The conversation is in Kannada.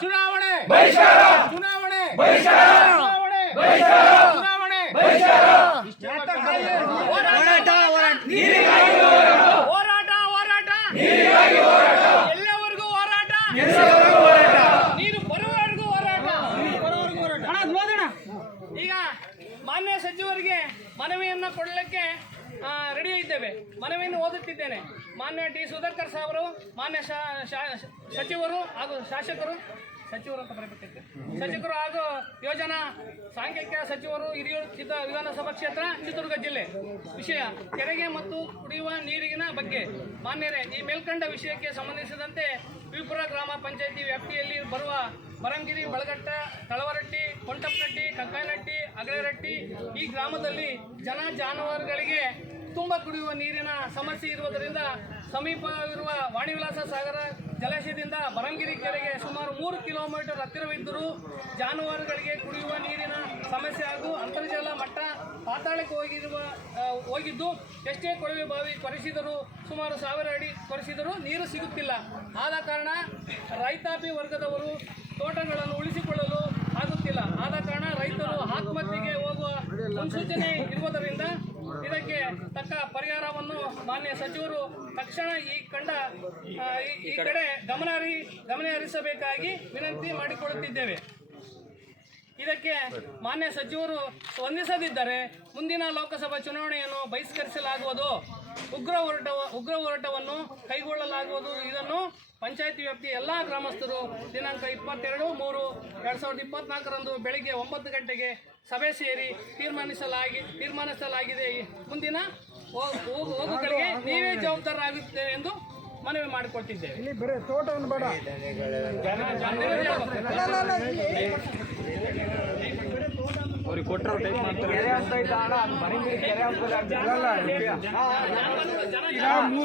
ಚುನಾವಣೆ! ಚುನಾವಣೆ! ಚುನಾವಣೆ! ಚುನಾವಣೆ! ಹೋರಾಟ ಹೋರಾಟ ಹೋರಾಟ! ಎಲ್ಲವರೆಗೂ ಹೋರಾಟ! ನೀರು ಬರುವವರೆಗೂ ಹೋರಾಟ! ಈಗ ಮಾನ್ಯ ಸಚಿವರಿಗೆ ಮನವಿಯನ್ನ ಕೊಡಲಿಕ್ಕೆ ರೆಡಿ ಇದ್ದೇವೆ. ಮನವಿಯನ್ನು ಓದುತ್ತಿದ್ದೇನೆ. ಮಾನ್ಯ ಡಿ ಸುಧಾಕರ್ ಸಾಹೇಬರು, ಮಾನ್ಯ ಸಚಿವರು ಹಾಗೂ ಶಾಸಕರು, ಸಚಿವರು ಅಂತ ಬರಬೇಕಿತ್ತು ಸಚಿವರು ಹಾಗೂ ಯೋಜನಾ ಸಾಂಖ್ಯಿಕ ಸಚಿವರು, ಹಿರಿಯೂರು ಚಿತ್ರ ವಿಧಾನಸಭಾ ಕ್ಷೇತ್ರ, ಚಿತ್ರದುರ್ಗ ಜಿಲ್ಲೆ. ವಿಷಯ ಕೆರೆಗೆ ಮತ್ತು ಕುಡಿಯುವ ನೀರಿನ ಬಗ್ಗೆ. ಮಾನ್ಯರೇ, ಈ ಮೇಲ್ಕಂಡ ವಿಷಯಕ್ಕೆ ಸಂಬಂಧಿಸಿದಂತೆ ವಿಪುರ ಗ್ರಾಮ ಪಂಚಾಯಿತಿ ವ್ಯಾಪ್ತಿಯಲ್ಲಿ ಬರುವ ಮರಂಗಿರಿ ಬಳಗಟ್ಟ ತಳವರಟ್ಟಿ ಕೊಂಟಪ್ಪನಟ್ಟಿ ಕಂಕಾಯನಟ್ಟಿ ಅಗಳೆರಟ್ಟಿ ಈ ಗ್ರಾಮದಲ್ಲಿ ಜನ ಜಾನುವಾರುಗಳಿಗೆ ತುಂಬ ಕುಡಿಯುವ ನೀರಿನ ಸಮಸ್ಯೆ ಇರುವುದರಿಂದ ಸಮೀಪವಿರುವ ವಾಣಿವಿಲಾಸ ಸಾಗರ ಜಲಾಶಯದಿಂದ ಬರಂಗಿರಿ ಕೆರೆಗೆ ಸುಮಾರು ಮೂರು ಕಿಲೋಮೀಟರ್ ಹತ್ತಿರವಿದ್ದರೂ ಜಾನುವಾರುಗಳಿಗೆ ಕುಡಿಯುವ ನೀರಿನ ಸಮಸ್ಯೆ ಹಾಗೂ ಅಂತರ್ಜಲ ಮಟ್ಟ ಪಾತಾಳಕ್ಕೆ ಹೋಗಿರುವ ಹೋಗಿದ್ದು ಎಷ್ಟೇ ಕೊಳವೆ ಬಾವಿ ಕೊರೆಸಿದರೂ, ಸುಮಾರು ಸಾವಿರ ಅಡಿ ಕೊರೆಸಿದರೂ ನೀರು ಸಿಗುತ್ತಿಲ್ಲ. ಆದ ಕಾರಣ ರೈತಾಪಿ ವರ್ಗದವರು ತೋಟಗಳನ್ನು ಉಳಿಸಿಕೊಳ್ಳಲು ಮುನ್ಸೂಚನೆ ಇರುವುದರಿಂದ ಇದಕ್ಕೆ ತಕ್ಕ ಪರಿಹಾರವನ್ನು ಮಾನ್ಯ ಸಚಿವರು ತಕ್ಷಣ ಈ ಕಂಡ ಈ- ಕಡೆ ಗಮನ ಗಮನ ಹರಿಸಬೇಕಾಗಿ ವಿನಂತಿ ಮಾಡಿಕೊಳ್ಳುತ್ತಿದ್ದೇವೆ. ಇದಕ್ಕೆ ಮಾನ್ಯ ಸಚಿವರು ಸ್ಪಂದಿಸದಿದ್ದರೆ ಮುಂದಿನ ಲೋಕಸಭಾ ಚುನಾವಣೆಯನ್ನು ಬಹಿಷ್ಕರಿಸಲಾಗುವುದು. ಉಗ್ರ ಹೋರಾಟ, ಉಗ್ರ ಹೋರಾಟವನ್ನು ಕೈಗೊಳ್ಳಲಾಗುವುದು. ಇದನ್ನು ಪಂಚಾಯತಿ ವ್ಯಾಪ್ತಿಯ ಎಲ್ಲ ಗ್ರಾಮಸ್ಥರು ದಿನಾಂಕ ಇಪ್ಪತ್ತೆರಡು ಮೂರು ಎರಡು ಸಾವಿರದ ಇಪ್ಪತ್ನಾಲ್ಕರಂದು ಬೆಳಗ್ಗೆ ಒಂಬತ್ತು ಗಂಟೆಗೆ ಸಭೆ ಸೇರಿ ತೀರ್ಮಾನಿಸಲಾಗಿ ತೀರ್ಮಾನಿಸಲಾಗಿದೆ. ಮುಂದಿನ ಹೋಗುಗಳಿಗೆ ನೀವೇ ಜವಾಬ್ದಾರರಾಗುತ್ತೆ ಎಂದು ಮನವಿ ಮಾಡಿಕೊಟ್ಟಿದ್ದೇವೆ. ಇಲ್ಲಿ ಬರೀ ತೋಟವನ್ನು ಬೇಡ. ಅವ್ರಿಗೆ ಕೊಟ್ಟರು ಟೈಪ್ ಮಾಡ್ತಾರೆ. ಕೆರೆ ಅಂತ ಇದ್ದ ಅಣ್ಣ ಅದು ಬರಂಗಿರಿ ಕೆರೆ ಅಂತ ಮೂರು